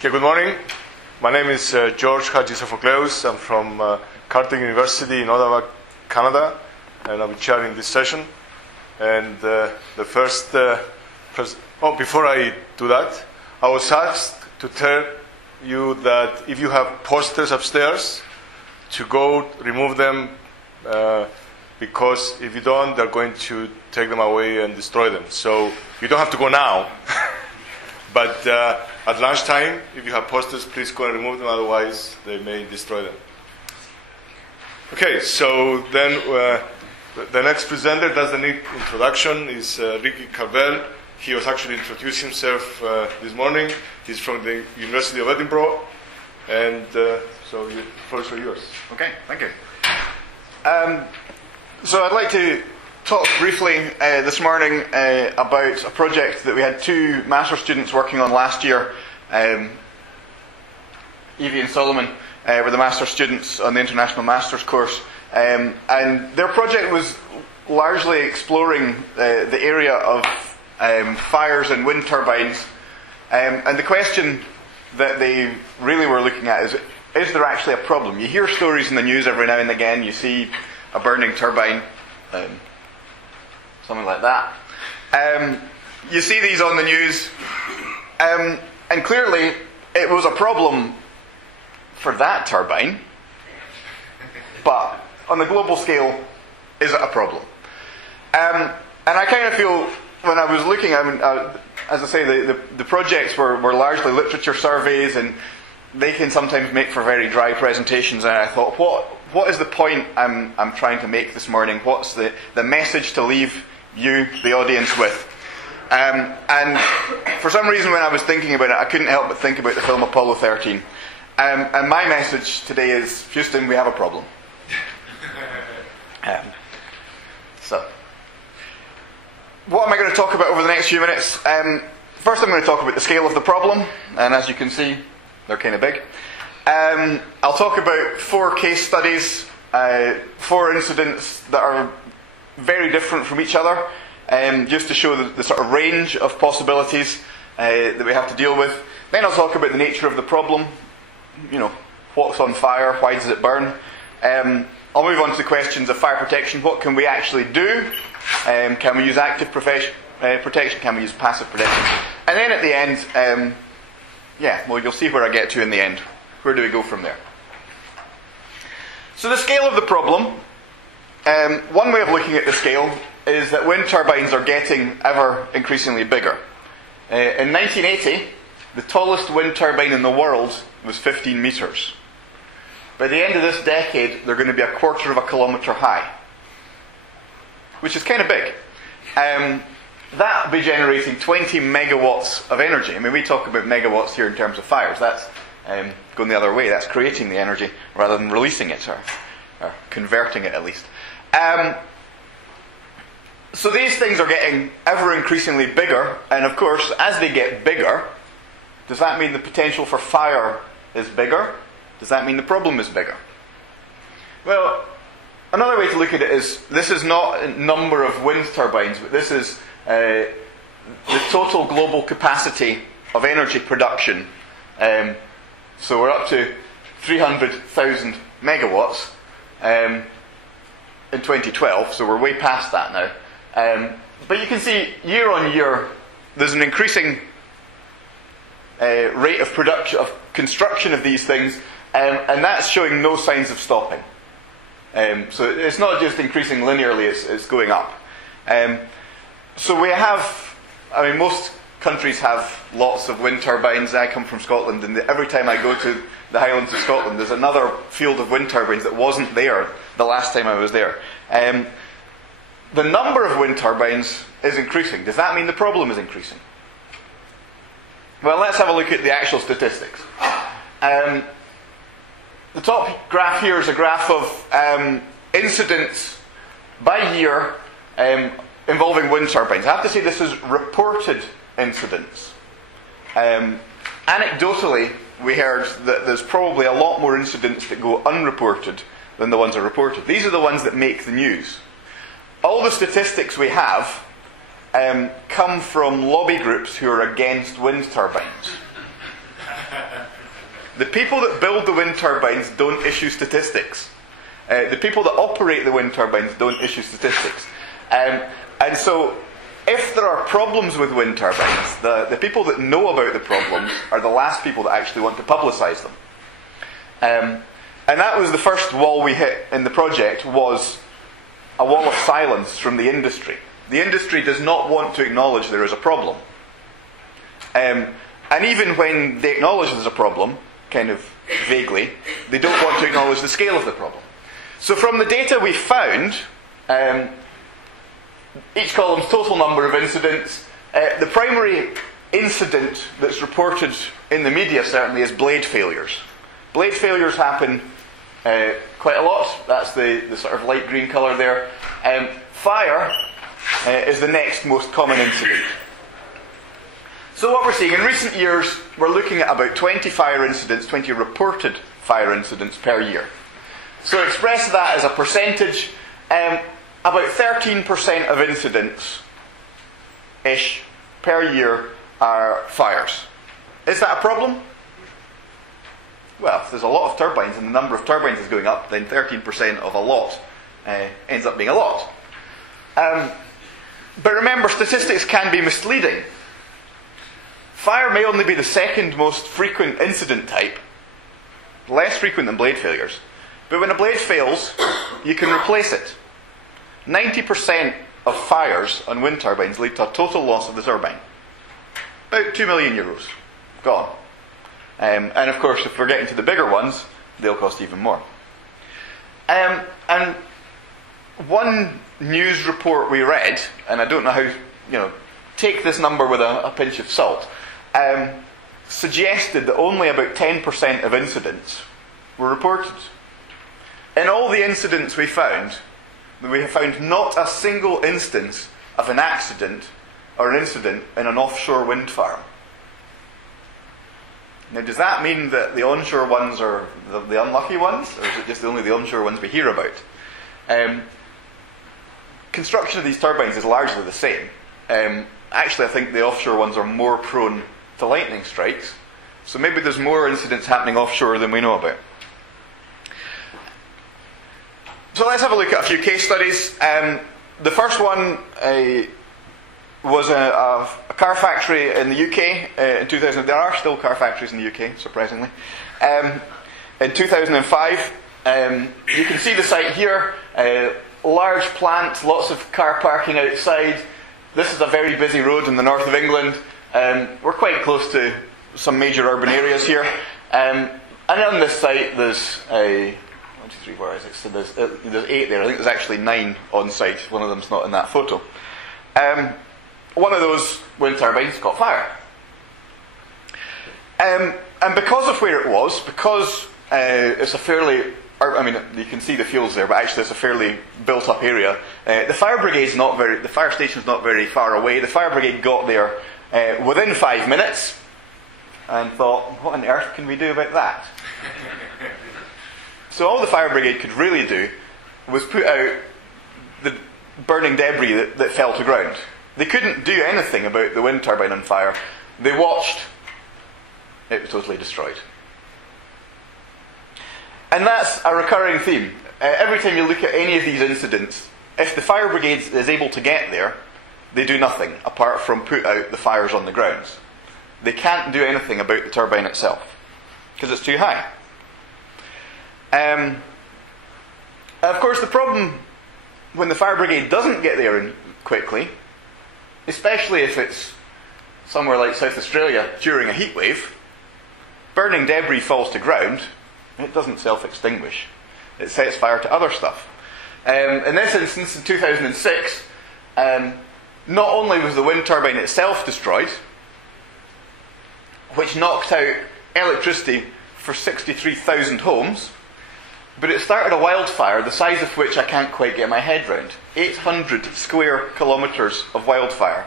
Okay, good morning. My name is George Hadjisophocleous. I'm from Carleton University in Ottawa, Canada, and I'm chairing this session. And before I do that, I was asked to tell you that if you have posters upstairs, to go remove them, because if you don't, they're going to take them away and destroy them. So you don't have to go now. But at lunchtime, if you have posters, please go and remove them, otherwise they may destroy them. Okay, so then the next presenter does the neat introduction is Ricky Carvel. He was actually introduced himself this morning. He's from the University of Edinburgh, and so the floor is yours. Okay, thank you. So I'd like to talk briefly this morning about a project that we had two master's students working on last year. Evie and Solomon were the master's students on the International Masters course, and their project was largely exploring the area of fires and wind turbines, and the question that they really were looking at is there actually a problem? You hear stories in the news every now and again, you see a burning turbine, something like that. You see these on the news, and clearly it was a problem for that turbine, but on a global scale, is it a problem? And I kind of feel, when I was looking, as I say, the projects were largely literature surveys, and they can sometimes make for very dry presentations, and I thought, what is the point I'm trying to make this morning? What's the message to leave you, the audience, with? And for some reason, when I was thinking about it, I couldn't help but think about the film Apollo 13. And my message today is, Houston, we have a problem. So, what am I going to talk about over the next few minutes? First, I'm going to talk about the scale of the problem, and as you can see, they're kind of big. I'll talk about 4 case studies, 4 incidents that are very different from each other, just to show the sort of range of possibilities that we have to deal with. Then I'll talk about the nature of the problem, what's on fire, why does it burn. I'll move on to the questions of fire protection. What can we actually do? Can we use active protection? Can we use passive protection? And then at the end, you'll see where I get to in the end. Where do we go from there? So the scale of the problem, one way of looking at the scale is that wind turbines are getting ever increasingly bigger. In 1980, the tallest wind turbine in the world was 15 metres. By the end of this decade, they're going to be 1/4 of a kilometre high, which is kind of big. That will be generating 20 megawatts of energy. I mean, we talk about megawatts here in terms of fires. That's going the other way. That's creating the energy rather than releasing it, or converting it at least. So these things are getting ever increasingly bigger, and of course, as they get bigger, does that mean the potential for fire is bigger? Does that mean the problem is bigger? Well, another way to look at it is, this is not a number of wind turbines, but this is the total global capacity of energy production. So we're up to 300,000 megawatts in 2012, so we're way past that now. But you can see, year on year, there's an increasing rate of production, of construction of these things, and that's showing no signs of stopping. So it's not just increasing linearly, it's going up. So we have, most countries have lots of wind turbines. I come from Scotland, and every time I go to the Highlands of Scotland, there's another field of wind turbines that wasn't there the last time I was there. The number of wind turbines is increasing. Does that mean the problem is increasing? Well, let's have a look at the actual statistics. The top graph here is a graph of incidents by year involving wind turbines. I have to say this is reported incidents. Anecdotally, we heard that there's probably a lot more incidents that go unreported than the ones that are reported. These are the ones that make the news. All the statistics we have come from lobby groups who are against wind turbines. The people that build the wind turbines don't issue statistics. The people that operate the wind turbines don't issue statistics. And so, if there are problems with wind turbines, the people that know about the problems are the last people that actually want to publicise them. And that was the first wall we hit in the project, was a wall of silence from the industry. The industry does not want to acknowledge there is a problem. And even when they acknowledge there's a problem, kind of vaguely, they don't want to acknowledge the scale of the problem. So from the data we found, each column's total number of incidents. The primary incident that's reported in the media certainly is blade failures. Blade failures happen quite a lot. That's the sort of light green colour there. Fire is the next most common incident. So what we're seeing in recent years, we're looking at about 20 fire incidents, 20 reported fire incidents per year. So express that as a percentage, about 13% of incidents-ish per year are fires. Is that a problem? Well, if there's a lot of turbines and the number of turbines is going up, then 13% of a lot ends up being a lot. But remember, statistics can be misleading. Fire may only be the second most frequent incident type, less frequent than blade failures. But when a blade fails, you can replace it. 90% of fires on wind turbines lead to a total loss of the turbine. About €2 million. Gone. And of course, if we're getting to the bigger ones, they'll cost even more. And one news report we read, and I don't know how, take this number with a pinch of salt, suggested that only about 10% of incidents were reported. In all the incidents we have found not a single instance of an accident or an incident in an offshore wind farm. Now, does that mean that the onshore ones are the unlucky ones, or is it just only the onshore ones we hear about? Construction of these turbines is largely the same. Actually, I think the offshore ones are more prone to lightning strikes, so maybe there's more incidents happening offshore than we know about. So let's have a look at a few case studies. The first one was a car factory in the UK in 2000. There are still car factories in the UK, surprisingly. In 2005, you can see the site here. Large plant, lots of car parking outside. This is a very busy road in the north of England. We're quite close to some major urban areas here. And on this site, there's 1, 2, 3, 4, 5, 6. So there's 8 there. I think there's actually 9 on site. One of them's not in that photo. One of those wind turbines caught fire. And because of where it was, because it's a fairly, you can see the fields there, but actually it's a fairly built-up area. The fire station's not very far away. The fire brigade got there within 5 minutes and thought, what on earth can we do about that? So all the fire brigade could really do was put out the burning debris that fell to ground. They couldn't do anything about the wind turbine on fire. They watched. It was totally destroyed. And that's a recurring theme. Every time you look at any of these incidents, if the fire brigade is able to get there, they do nothing apart from put out the fires on the grounds. They can't do anything about the turbine itself because it's too high. Of course, the problem when the fire brigade doesn't get there quickly, especially if it's somewhere like South Australia during a heat wave, burning debris falls to ground. It doesn't self-extinguish. It sets fire to other stuff. In this instance, in 2006, not only was the wind turbine itself destroyed, which knocked out electricity for 63,000 homes, but it started a wildfire the size of which I can't quite get my head round. 800 square kilometres of wildfire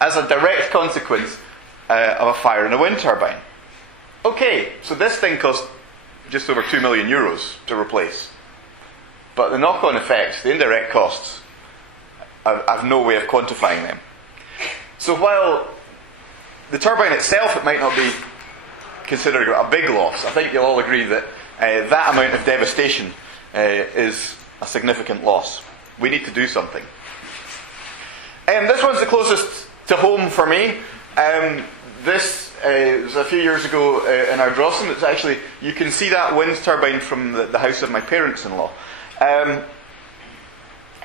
as a direct consequence of a fire in a wind turbine. Okay, so this thing cost just over €2 million to replace. But the knock-on effects, the indirect costs, I've no way of quantifying them. So while the turbine itself, it might not be considered a big loss. I think you'll all agree that that amount of devastation is a significant loss. We need to do something. This one's the closest to home for me. This was a few years ago in Ardrossan. It's actually, you can see that wind turbine from the house of my parents-in-law.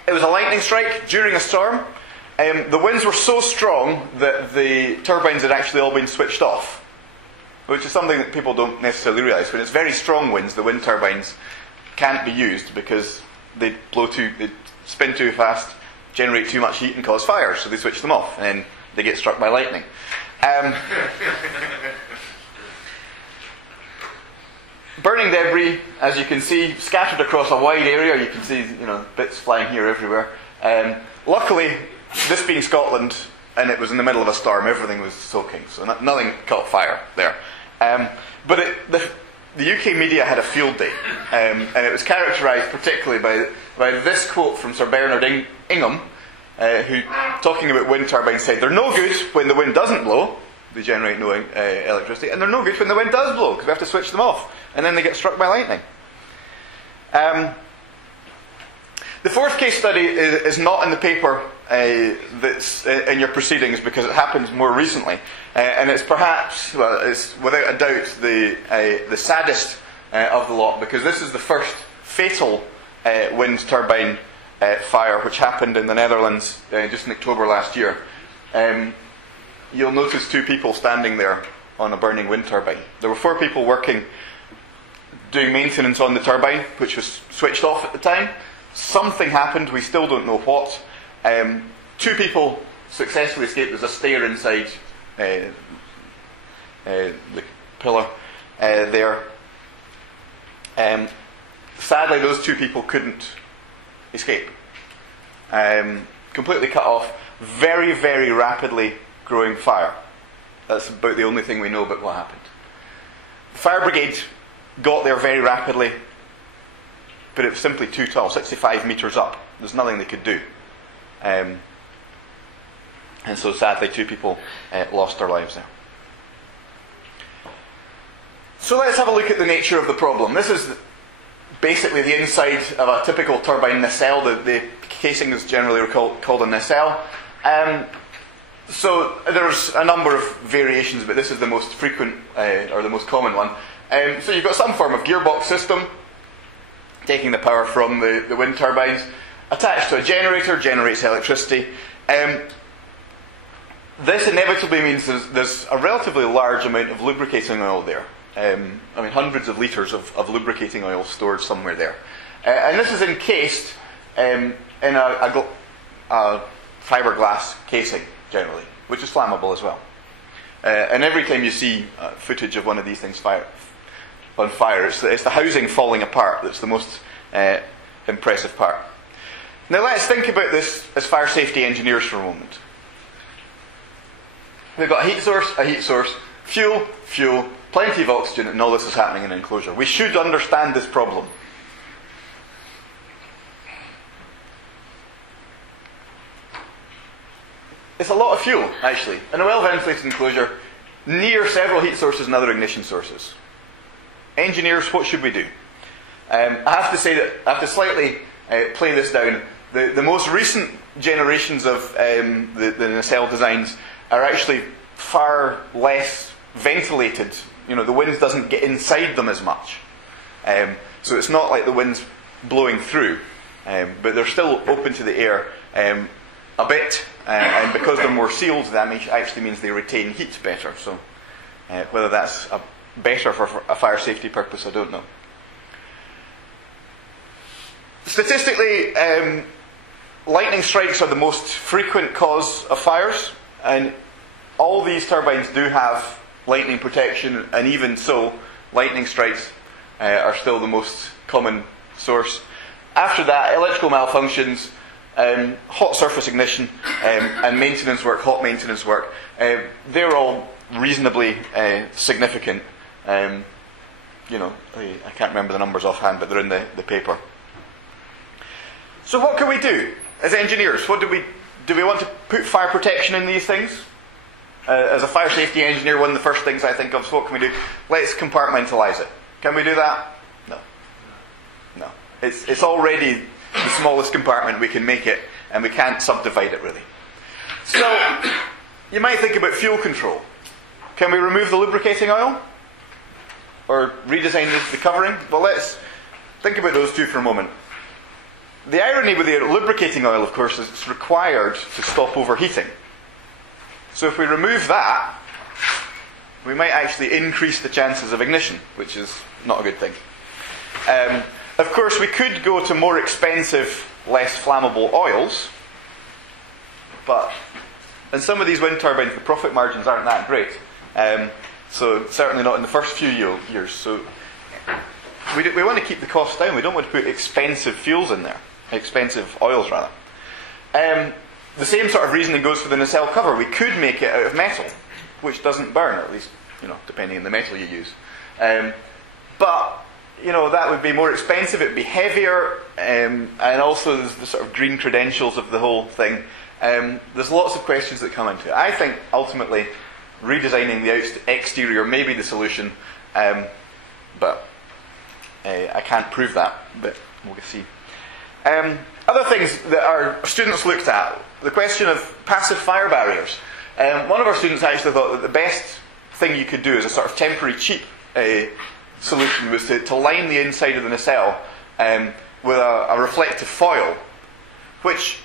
It was a lightning strike during a storm. The winds were so strong that the turbines had actually all been switched off, which is something that people don't necessarily realise. When it's very strong winds, the wind turbines can't be used because they spin too fast, generate too much heat and cause fires, so they switch them off, and then they get struck by lightning. Burning debris, as you can see, scattered across a wide area. You can see, bits flying here everywhere. Luckily, this being Scotland, and it was in the middle of a storm, everything was soaking, so nothing caught fire there. But the UK media had a field day, and it was characterised particularly by this quote from Sir Bernard Ingham, who, talking about wind turbines, said, "They're no good when the wind doesn't blow, they generate no electricity, and they're no good when the wind does blow, because we have to switch them off, and then they get struck by lightning." The fourth case study is not in the paper that's in your proceedings because it happened more recently, and it's perhaps, it's without a doubt the saddest of the lot, because this is the first fatal wind turbine fire which happened in the Netherlands just in October last year. You'll notice two people standing there on a burning wind turbine. There were 4 people working, doing maintenance on the turbine, which was switched off at the time. Something happened, we still don't know what. 2 people successfully escaped. There's a stair inside the pillar there. Sadly, those 2 people couldn't escape. Completely cut off. Very, very rapidly growing fire. That's about the only thing we know about what happened. The fire brigade got there very rapidly, but it was simply too tall, 65 metres up. There's nothing they could do. And so sadly 2 people lost their lives there. So let's have a look at the nature of the problem. This is basically the inside of a typical turbine nacelle. The casing is generally called a nacelle. So there's a number of variations, but this is the most frequent or the most common one. So you've got some form of gearbox system taking the power from the wind turbines, attached to a generator, generates electricity. This inevitably means there's a relatively large amount of lubricating oil there. Hundreds of litres of lubricating oil stored somewhere there. And this is encased in a fiberglass casing, generally, which is flammable as well. And every time you see footage of one of these things on fire, it's the housing falling apart that's the most impressive part. Now let's think about this as fire safety engineers for a moment. We've got a heat source, fuel, plenty of oxygen, and all this is happening in an enclosure. We should understand this problem. It's a lot of fuel, actually, in a well-ventilated enclosure near several heat sources and other ignition sources. Engineers, what should we do? I have to say that I have to slightly play this down. The most recent generations of the nacelle designs are actually far less ventilated. The wind doesn't get inside them as much. So it's not like the wind's blowing through, but they're still open to the air a bit, and because they're more sealed, that actually means they retain heat better. So whether that's better for a fire safety purpose, I don't know. Statistically, lightning strikes are the most frequent cause of fires, and all these turbines do have lightning protection, and even so, lightning strikes are still the most common source. After that, electrical malfunctions, hot surface ignition, and maintenance work, hot maintenance work, they're all reasonably significant. I can't remember the numbers offhand, but they're in the paper. So what can we do as engineers? Do we want to put fire protection in these things? As a fire safety engineer, one of the first things I think of is, what can we do? Let's compartmentalise it. Can we do that? No. No. It's already the smallest compartment we can make it, and we can't subdivide it really. So, you might think about fuel control. Can we remove the lubricating oil? Or redesign the covering? Well, let's think about those two for a moment. The irony with the lubricating oil, of course, is it's required to stop overheating. So if we remove that, we might actually increase the chances of ignition, which is not a good thing. Of course, we could go to more expensive, less flammable oils, but in some of these wind turbines, the profit margins aren't that great. So certainly not in the first few years. So we want to keep the cost down. We don't want to put expensive fuels in there, expensive oils rather. The same sort of reasoning goes for the nacelle cover. We could make it out of metal, which doesn't burn, or at least, depending on the metal you use. But that would be more expensive. It would be heavier, and also there's the sort of green credentials of the whole thing. There's lots of questions that come into it. I think ultimately redesigning the exterior may be the solution, but I can't prove that. But we'll see. Other things that our students looked at, the question of passive fire barriers. One of our students actually thought that the best thing you could do as a sort of temporary cheap solution was to line the inside of the nacelle with a reflective foil, which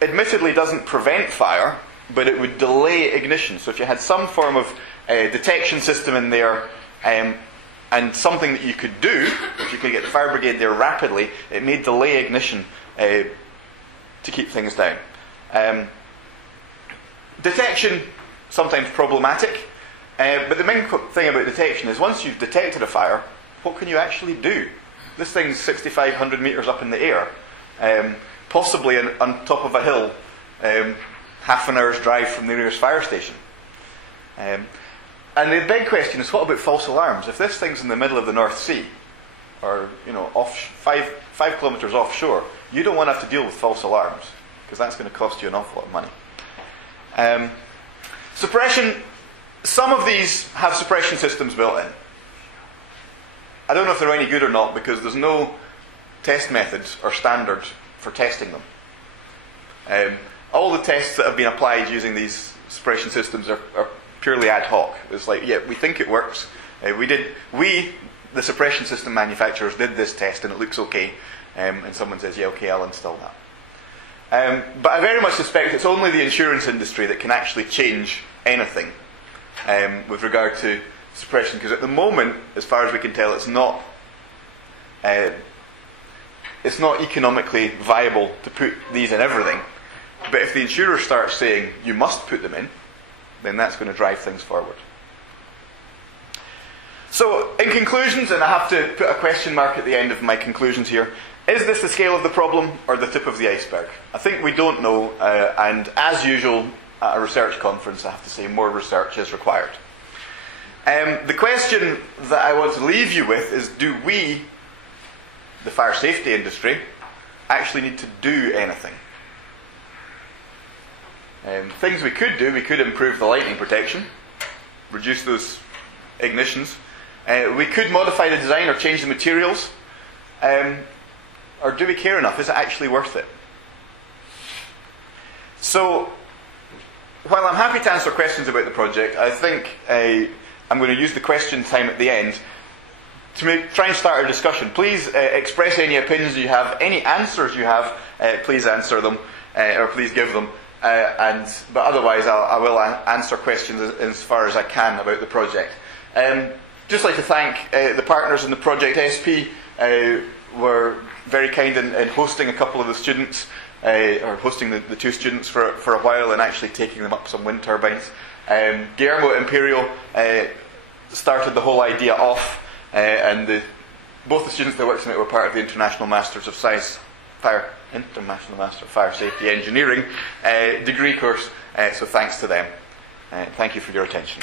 admittedly doesn't prevent fire, but it would delay ignition. So if you had some form of detection system in there, and something that you could do, if you could get the fire brigade there rapidly, it may delay ignition to keep things down. Detection, sometimes problematic, but the main thing about detection is once you've detected a fire, what can you actually do? This thing's 6,500 metres up in the air, possibly on top of a hill, half an hour's drive from the nearest fire station. And the big question is, what about false alarms? If this thing's in the middle of the North Sea, or off 5 kilometres offshore, you don't want to have to deal with false alarms, because that's going to cost you an awful lot of money. Suppression, some of these have suppression systems built in. I don't know if they're any good or not, because there's no test methods or standards for testing them. All the tests that have been applied using these suppression systems are purely ad hoc. It's like, yeah, we think it works. The suppression system manufacturers, did this test and it looks okay. And someone says, yeah, okay, I'll install that. But I very much suspect it's only the insurance industry that can actually change anything with regard to suppression. Because at the moment, as far as we can tell, it's not economically viable to put these in everything. But if the insurer starts saying, you must put them in, then that's going to drive things forward. So, in conclusions, and I have to put a question mark at the end of my conclusions here, is this the scale of the problem or the tip of the iceberg? I think we don't know, and as usual at a research conference, I have to say more research is required. The question that I want to leave you with is, do we, the fire safety industry, actually need to do anything? Things we could do, we could improve the lightning protection, reduce those ignitions. We could modify the design or change the materials. Or do we care enough? Is it actually worth it? So, while I'm happy to answer questions about the project, I think I'm going to use the question time at the end to try and start a discussion. Please express any opinions you have, any answers you have, please answer them, or please give them. But otherwise, I will answer questions as far as I can about the project. Just like to thank the partners in the project. SP were very kind in hosting a couple of the students, or hosting the two students for a while, and actually taking them up some wind turbines. Guillermo at Imperial started the whole idea off, and both the students that worked on it were part of the International Masters of Science International Master of Fire Safety Engineering degree course, so thanks to them. Thank you for your attention.